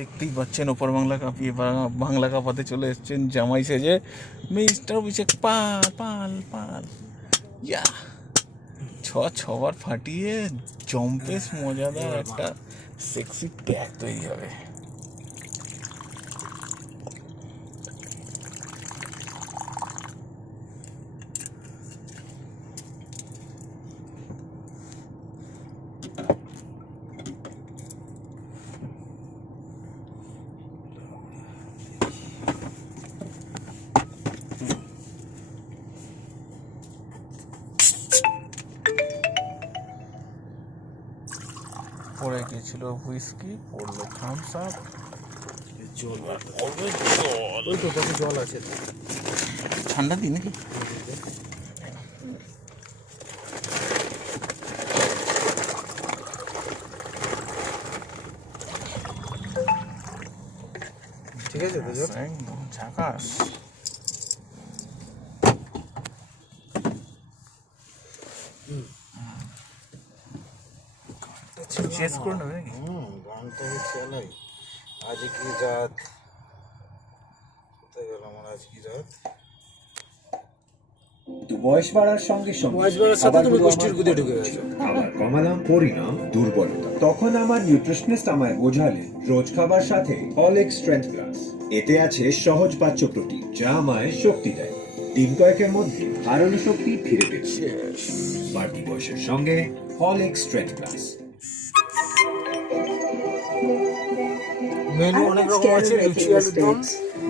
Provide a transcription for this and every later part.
দেখতেই পাচ্ছেন ওপর বাংলা কাঁপিয়ে বাংলা কাঁপাতে চলে এসেছেন জামাই সেজে মিস্টার অভিষেক পাল পাল পাল ইয়া ছবার ফাটিয়ে জম্পেস মজাদার একটা সেক্সি ট্যাগ তৈরি হবে। পড়ে গিয়েছিল হুইস্কি, পড়লো থামস আপ, জল আছে ঠান্ডা দিন নাকি ঠিক আছে একদম ঝাকাস। শেষ করে নেবে নাকি? গানটা চালাই। আজ কি রাত, কোথায় গেল আমার আজ কি রাত? বয়স বাড়ার সঙ্গে সঙ্গে বয়স বাড়ার সাথে তুমি গোষ্ঠীর গুদে ঢুকে গেছো। খাবার কমালাম, পরিণাম দুর্বলতা। তখন আমার নিউট্রিশনিস্ট আমায় বোঝালেন রোজ খাবার সাথে হরলিক্স স্ট্রেংথ প্লাস। এতে আছে সহজ পাচ্য প্রোটিন যা আমায় শক্তি দেয়। দিন কয়েকের মধ্যে হারানো শক্তি ফিরে পেয়েছে। বাড়তি বয়সের সঙ্গে হরলিক্স স্ট্রেংথ প্লাস। মেনু অনেক রকম আছে, লুচি আলুর দম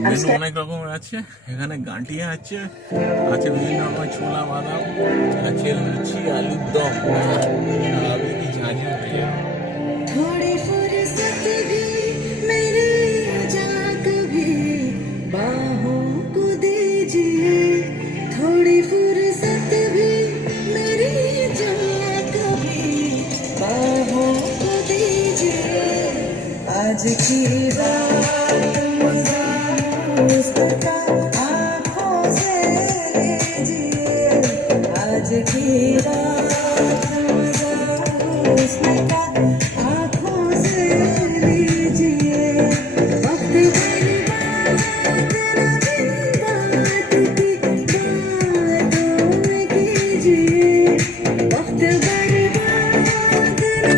মেনু অনেক রকমের আছে। এখানে গাঁটিয়া আছে, আছে বিভিন্ন রকমের ছোলা বাদাম, আছে লুচি আলুর দম। আমি কি জানি थोड़ी फुर्सत भी मेरे जा कभी बाहों को दीजिए, थोड़ी फुर्सत भी मेरी जा कभी बाहों को दीजिए। आज की रात मजा उसका आँखों से लीजिए, आज की रात मजा उसका आँखों से लीजिए। वक्त बर्बाद ना बिन बात की बातों में कीजिए, वक्त बर्बाद ना बिन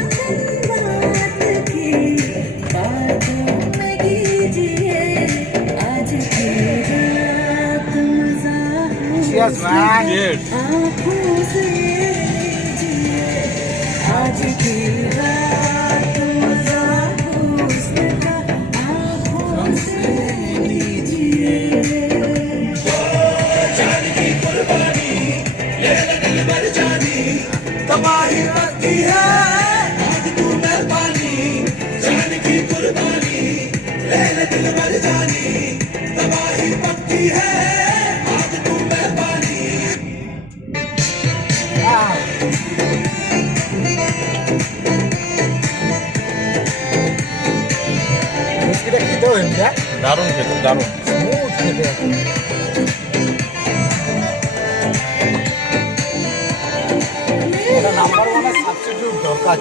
बात की बातों में कीजिए। आज की रात मजा Cheers, man. आँखों से लीजिए, आज की रात मजा उसका आँखों से लीजिए। तबाही रखी है आज तू मेहरबानी, जान की कुर्बानी ले ले दिल मर जानी। तबाही पक्की है आज तू मेहरबानी। এটা খেতে হয় না, দারুণ খেতে, দারুণ। স্মুথ খেতে হয়। এটা নাম্বার ওয়ান সাবস্টিটিউট দরকার।